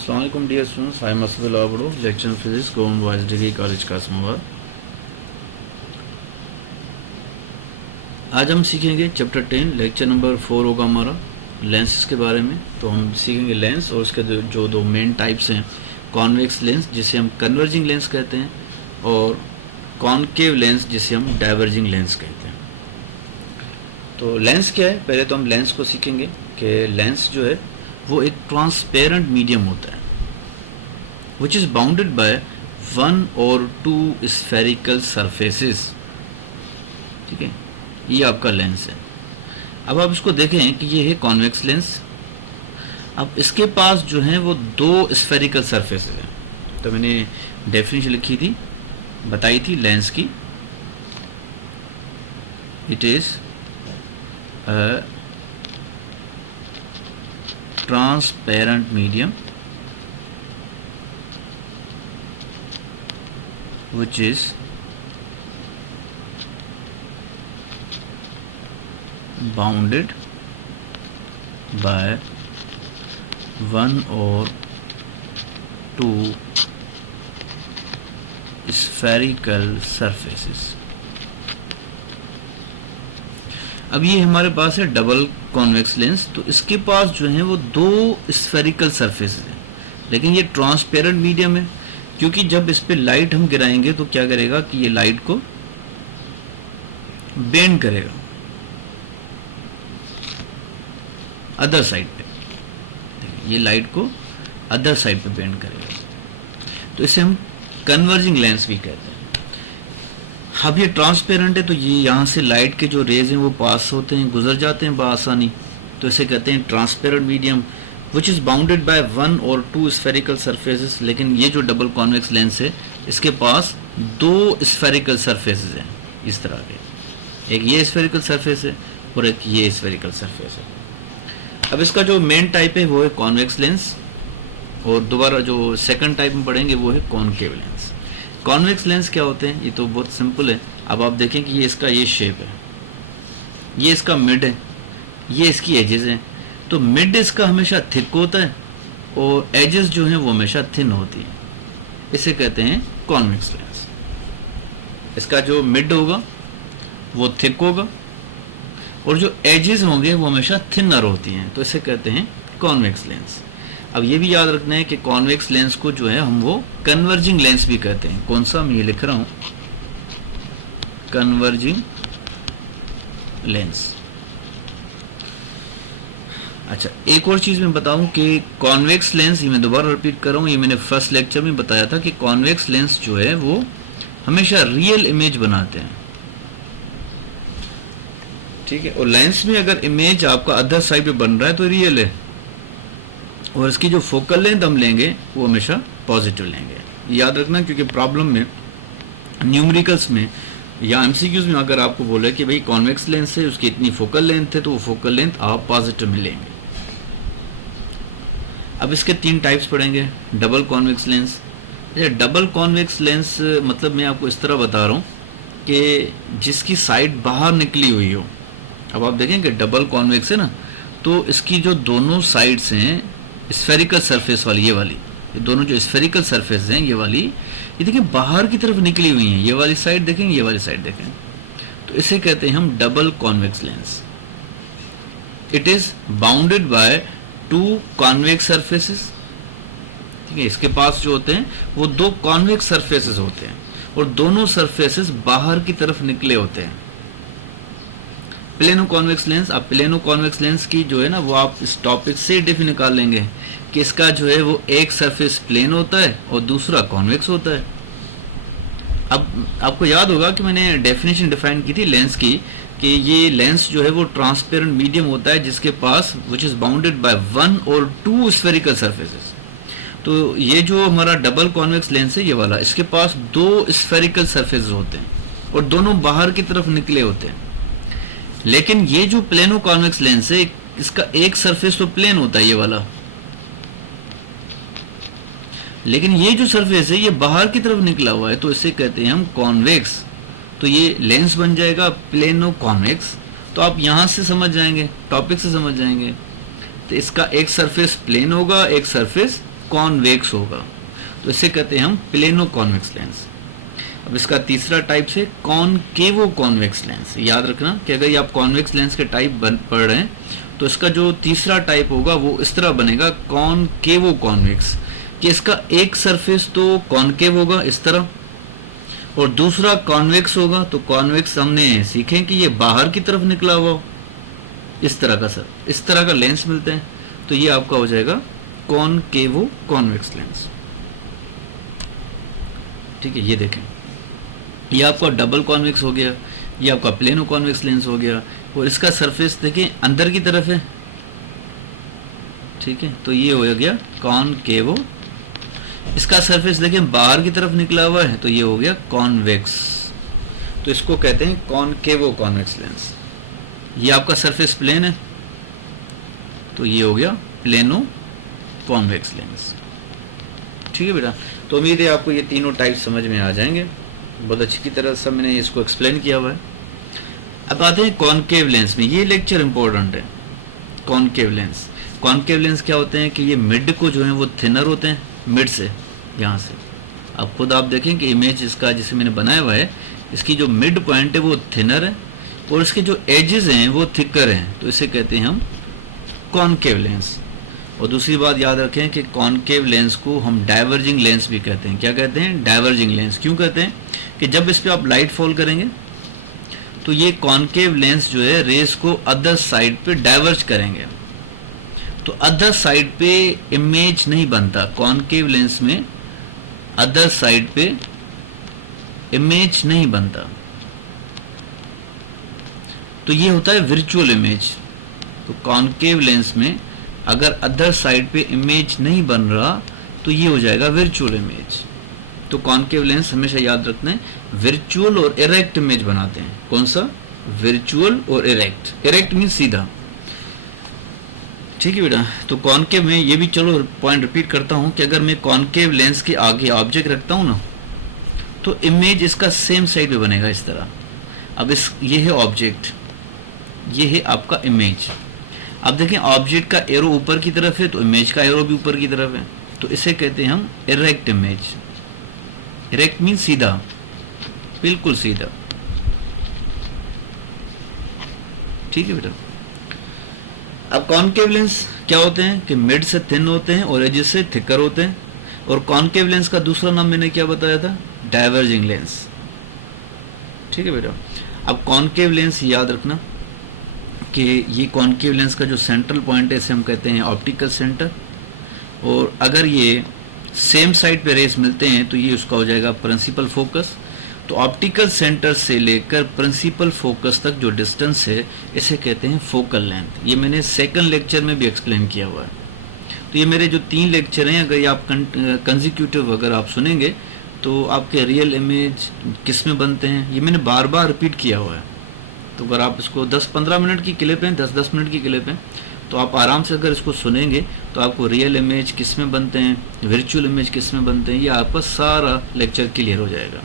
अस्सलामुअलैकुम dear students, I am Asad Abro, lecture physics, government boys degree college Qasimabad. आज हम सीखेंगे चैप्टर 10, लेक्चर नंबर 4 होगा हमारा लेंसेज के बारे में। तो हम सीखेंगे लेंस और उसके जो दो मेन टाइप्स हैं, कॉन्वेक्स लेंस जिसे हम कन्वर्जिंग लेंस कहते हैं और कॉनकेव लेंस जिसे हम डाइवर्जिंग लेंस कहते हैं। तो लेंस क्या है, पहले तो हम लेंस को सीखेंगे कि लेंस जो है वो एक ट्रांसपेरेंट मीडियम होता है which is bounded by 1 or 2 spherical surfaces. ठीक है, ये आपका लेंस है। अब आप इसको देखें कि ये है कॉन्वेक्स लेंस। अब इसके पास जो है वो 2 स्फेरिकल सरफेसेस हैं। तो मैंने डेफिनेशन लिखी थी, बताई थी लेंस की। It is a transparent medium which is bounded by 1 or 2 spherical surfaces। अब ये हमारे पास है डबल कॉन्वेक्स लेंस। तो इसके पास जो है वो 2 स्फेरिकल सरफेसेस हैं, लेकिन ये ट्रांसपेरेंट मीडियम है, क्योंकि जब इस पे लाइट हम गिराएंगे तो क्या करेगा कि ये लाइट को बेंड करेगा अदर साइड पे। ये लाइट को अदर साइड पे बेंड करेगा, तो इसे हम कन्वर्जिंग लेंस भी कहते हैं। अब ये ट्रांसपेरेंट है, तो ये यहाँ से लाइट के जो रेज हैं वो पास होते हैं, गुजर जाते हैं बआसानी। तो इसे कहते हैं transparent medium which is bounded by 1 or 2 spherical surfaces. लेकिन ये जो डबल कॉन्वेक्स लेंस है इसके पास 2 स्फेरिकल सरफेसेस हैं इस तरह के, एक ये स्फेरिकल सरफेस है और एक ये स्फेरिकल सरफेस है। अब इसका जो मेन टाइप है वो है कॉन्वेक्स लेंस, और दोबारा जो सेकंड टाइप में पढ़ेंगे वो है कॉनकेव लेंस। कॉन्वेक्स लेंस क्या होते हैं, ये तो बहुत सिंपल है। अब आप देखें कि ये इसका ये शेप है, ये इसका मिड है, ये इसकी एजेस हैं। तो मिड इसका हमेशा थिक होता है और एजेस जो हैं वो हमेशा थिन होती हैं। इसे कहते हैं कॉन्वेक्स लेंस। इसका जो मिड होगा वो थिक होगा और जो एजेस होंगे वो हमेशा थिनर होती हैं, तो इसे कहते हैं कॉन्वेक्स लेंस। अब ये भी याद रखना है कि कॉन्वेक्स लेंस को जो है हम वो कन्वर्जिंग लेंस भी कहते हैं। कौन सा, मैं ये लिख रहा हूं, कन्वर्जिंग लेंस। अच्छा, एक और चीज मैं बताऊं कि कॉन्वेक्स लेंस, ये मैं दोबारा रिपीट कर रहा हूं, ये मैंने फर्स्ट लेक्चर में बताया था कि कॉन्वेक्स लेंस जो है वो हमेशा रियल इमेज बनाते हैं। ठीक है, और लेंस में अगर इमेज आपका अदर साइड पे बन रहा है तो रियल है, और इसकी जो फोकल लेंथ हम लेंगे वो हमेशा पॉजिटिव लेंगे। याद रखना, क्योंकि प्रॉब्लम में, न्यूमेरिकल्स में या एमसीक्यूज में अगर आपको बोले कि भाई कॉन्वेक्स लेंस है, उसकी इतनी फोकल लेंथ है, तो वो फोकल लेंथ आप पॉजिटिव में लेंगे। अब इसके 3 टाइप्स पढ़ेंगे। Double convex lens. Double convex lens मतलब मैं आपको इस तरह बता रहा हूँ कि जिसकी साइड बाहर निकली हुई हो। अब आप देखें कि डबल कॉन्वेक्स है ना, तो इसकी जो दोनों साइड्स हैं स्फेरिकल सरफेस वाली, ये दोनों जो स्फेरिकल सरफेस हैं ये वाली, ये देखें बाहर की तरफ निकली हुई हैं। ये वाली साइड देखें, ये वाली साइड देखें, तो इसे कहते हैं हम double convex lens. It is bounded bye 2 convex surfaces. ठीक है, इसके पास जो होते हैं वो 2 कॉन्वेक्स सरफेसेस होते हैं और दोनों सरफेसेस बाहर की तरफ निकले होते हैं। प्लेनो कॉन्वेक्स लेंस, आप प्लेनो कॉन्वेक्स लेंस की जो है ना वो आप इस टॉपिक से डिफ निकाल लेंगे कि इसका जो है वो एक सरफेस प्लेन होता है और दूसरा कॉन्वेक्स होता है। अब आपको याद होगा कि मैंने डेफिनेशन डिफाइन की थी लेंस की कि ये लेंस जो है वो ट्रांसपेरेंट मीडियम होता है जिसके पास which is bounded by 1 or 2 spherical surfaces. तो ये जो हमारा डबल कॉन्वेक्स लेंस है ये वाला, इसके पास 2 स्फेरिकल सरफेसेस होते हैं और दोनों बाहर की तरफ निकले होते हैं। लेकिन ये जो प्लेनो कॉन्वेक्स लेंस है इसका एक सरफेस तो प्लेन होता है ये वाला, लेकिन ये जो सरफेस है ये बाहर की तरफ निकला हुआ है, तो इसे कहते हैं हम कॉन्वेक्स। तो ये लेंस बन जाएगा प्लेनो कॉन्वेक्स। तो आप यहां से समझ जाएंगे, टॉपिक से समझ जाएंगे। तो इसका एक सरफेस प्लेन होगा, एक सरफेस कॉन्वेक्स होगा, तो इसे कहते हैं हम प्लेनो कॉन्वेक्स लेंस। अब इसका तीसरा टाइप से कॉनकेवो कॉन्वेक्स लेंस। याद रखना कि अगर ये आप कॉन्वेक्स लेंस के टाइप पढ़ रहे हैं तो इसका जो तीसरा टाइप होगा वो इस तरह बनेगा, कॉनकेवो कॉन्वेक्स, कि इसका एक सरफेस तो कॉनकेव होगा इस तरह, और दूसरा कॉन्वेक्स होगा। तो कॉन्वेक्स हमने सीखे कि ये बाहर की तरफ निकला हुआ हो, इस तरह का सर, इस तरह का लेंस मिलते हैं, तो ये आपका हो जाएगा कॉनकेवो कॉन्वेक्स लेंस। ठीक है, ये देखें, ये आपका डबल कॉन्वेक्स हो गया, ये आपका प्लेनो कॉन्वेक्स लेंस हो गया, और इसका सरफेस देखें अंदर की तरफ है। ठीक है, तो ये हो गया कॉनकेवो। इसका सरफेस देखें बाहर की तरफ निकला हुआ है, तो ये हो गया कॉन्वेक्स, तो इसको कहते हैं कॉनकेवो कॉन्वेक्स लेंस। ये आपका सरफेस प्लेन है, तो ये हो गया प्लेनो कॉन्वेक्स लेंस। ठीक है बेटा, तो उम्मीद है आपको ये तीनों टाइप समझ में आ जाएंगे। बहुत अच्छी की तरह सब मैंने इसको एक्सप्लेन किया हुआ है। अब आते हैं कॉनकेव लेंस में, ये लेक्चर इंपॉर्टेंट है। कॉनकेव लेंस, कॉनकेव लेंस क्या होते हैं कि ये मिड को जो है वो थिनर होते हैं, मिड से, यहाँ से। अब खुद आप देखें कि इमेज इसका जिसे मैंने बनाया हुआ है, इसकी जो मिड पॉइंट है वो थिनर है और इसके जो एजेस हैं वो थिकर हैं, तो इसे कहते हैं हम कॉनकेव लेंस। और दूसरी बात याद रखें कि कॉनकेव लेंस को हम डाइवर्जिंग लेंस भी कहते हैं। क्या कहते हैं? Diverging lens. क्यों कहते हैं? कि जब इस पे आप लाइट फॉल करेंगे तो ये कॉनकेव लेंस जो है रेस को अदर साइड पे डाइवर्ज करेंगे, तो अदर साइड पे इमेज नहीं बनता। कॉनकेव लेंस में अदर साइड पे इमेज नहीं बनता, तो ये होता है वर्चुअल इमेज। तो कॉनकेव लेंस में अगर अदर साइड पे इमेज नहीं बन रहा तो ये हो जाएगा वर्चुअल इमेज। तो कॉनकेव लेंस हमेशा याद रखना है, वर्चुअल और इरेक्ट इमेज बनाते हैं। कौन सा? वर्चुअल और इरेक्ट। इरेक्ट मीन सीधा। ठीक है बेटा, तो कॉनकेव में ये भी, चलो पॉइंट रिपीट करता हूं कि अगर मैं कॉनकेव लेंस के आगे ऑब्जेक्ट रखता हूं ना, तो इमेज इसका सेम साइड पे बनेगा इस तरह। अब ये है ऑब्जेक्ट, ये है आपका इमेज। अब देखें ऑब्जेक्ट का एरो ऊपर की तरफ है तो इमेज का एरो भी ऊपर की तरफ है, तो इसे कहते हैं हम इरेक्ट इमेज। इरेक्ट मीन सीधा, बिल्कुल सीधा। ठीक है बेटा। अब कॉनकेव लेंस क्या होते हैं कि मिड से थिन होते हैं और एजेस से थिकर होते हैं। और कॉनकेव लेंस का दूसरा नाम मैंने क्या बताया था? Diverging lens. ठीक है बेटा। अब कॉनकेव लेंस याद रखना कि ये कॉनकेव लेंस का जो सेंट्रल पॉइंट है इसे हम कहते हैं ऑप्टिकल सेंटर, और अगर ये सेम साइड पे रेस मिलते हैं तो ये उसका हो जाएगा प्रिंसिपल फोकस। तो ऑप्टिकल सेंटर से लेकर प्रिंसिपल फोकस तक जो डिस्टेंस है इसे कहते हैं फोकल लेंथ। ये मैंने सेकंड लेक्चर में भी एक्सप्लेन किया हुआ है। तो ये मेरे जो 3 लेक्चर हैं, अगर ये आप कंजिक्यूटिव अगर आप सुनेंगे तो आपके रियल इमेज किस में बनते हैं ये मैंने बार बार रिपीट किया हुआ है। तो अगर आप इसको 10-15 मिनट की क्लिप हैं, 10-10 मिनट की क्लिप हैं, तो आप आराम से अगर इसको सुनेंगे तो आपको रियल इमेज किस में बनते हैं, वर्चुअल इमेज किस में बनते हैं, ये आपका सारा लेक्चर क्लियर हो जाएगा।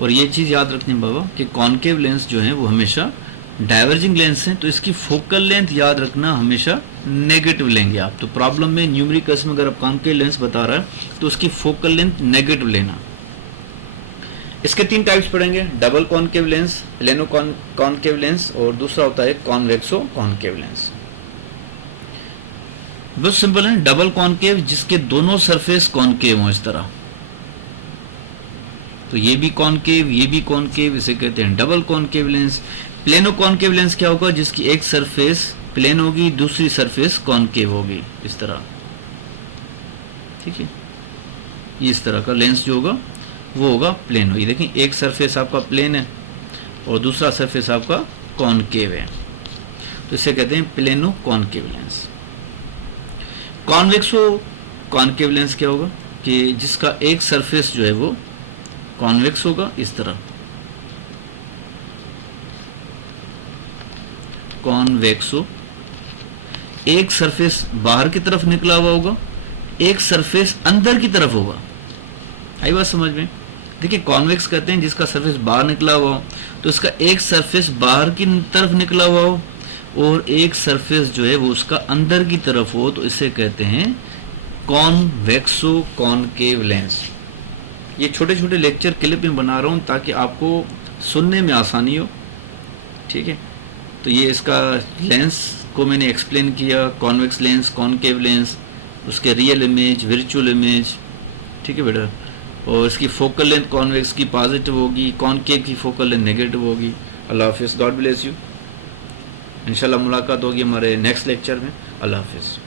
और ये चीज़ याद रखनी बाबा कि कॉनकेव लेंस जो है वो हमेशा डाइवर्जिंग लेंस हैं, तो इसकी फोकल लेंथ याद रखना हमेशा नेगेटिव लेंगे आप। तो प्रॉब्लम में न्यूमेरिकल्स में अगर आप कॉनकेव लेंस बता रहा है तो उसकी फोकल लेंथ नेगेटिव लेना। इसके 3 टाइप्स पढ़ेंगे, double concave lens, plano concave lens, और दूसरा होता है कॉन्वेक्सो कॉनकेव लेंस। बहुत सिंपल है। डबल कॉनकेव जिसके दोनों सरफेस कॉनकेव हो इस तरह, तो ये भी कॉनकेव ये भी कॉनकेव, इसे कहते हैं double concave lens. Plano concave lens क्या होगा? जिसकी एक सरफेस प्लेन होगी, दूसरी सरफेस कॉनकेव होगी इस तरह। ठीक है, ये इस तरह का लेंस जो होगा वो होगा प्लेनो। ये देखें, एक सरफेस आपका प्लेन है और दूसरा सरफेस आपका कॉनकेव है, तो इसे कहते हैं plano concave lens. कॉन्वेक्सो concave lens क्या होगा कि जिसका एक सरफेस जो है वो कॉन्वेक्स होगा इस तरह, कॉन्वेक्सो। एक सरफेस बाहर की तरफ निकला हुआ होगा, एक सरफेस अंदर की तरफ होगा। आई बात समझ में? देखिए, कॉन्वेक्स कहते हैं जिसका सरफेस बाहर निकला हुआ हो, तो इसका एक सरफेस बाहर की तरफ निकला हुआ हो और एक सरफेस जो है वो उसका अंदर की तरफ हो, तो इसे कहते हैं कॉन्वेक्सो कॉनकेव लेंस। ये छोटे छोटे लेक्चर क्लिप में बना रहा हूँ ताकि आपको सुनने में आसानी हो, ठीक है। तो ये इसका लेंस को मैंने एक्सप्लेन किया, कॉन्वेक्स लेंस, कॉनकेव लेंस, उसके रियल इमेज, वर्चुअल इमेज, ठीक है बेटा। और इसकी फोकल लेंथ कॉन्वेक्स की पॉजिटिव होगी, कॉनकेव की फोकल लेंथ नेगेटिव होगी। अल्लाह हाफिज़, गॉड ब्लेस यू। इंशाल्लाह मुलाकात होगी हमारे नेक्स्ट लेक्चर में। अल्लाह हाफिज़।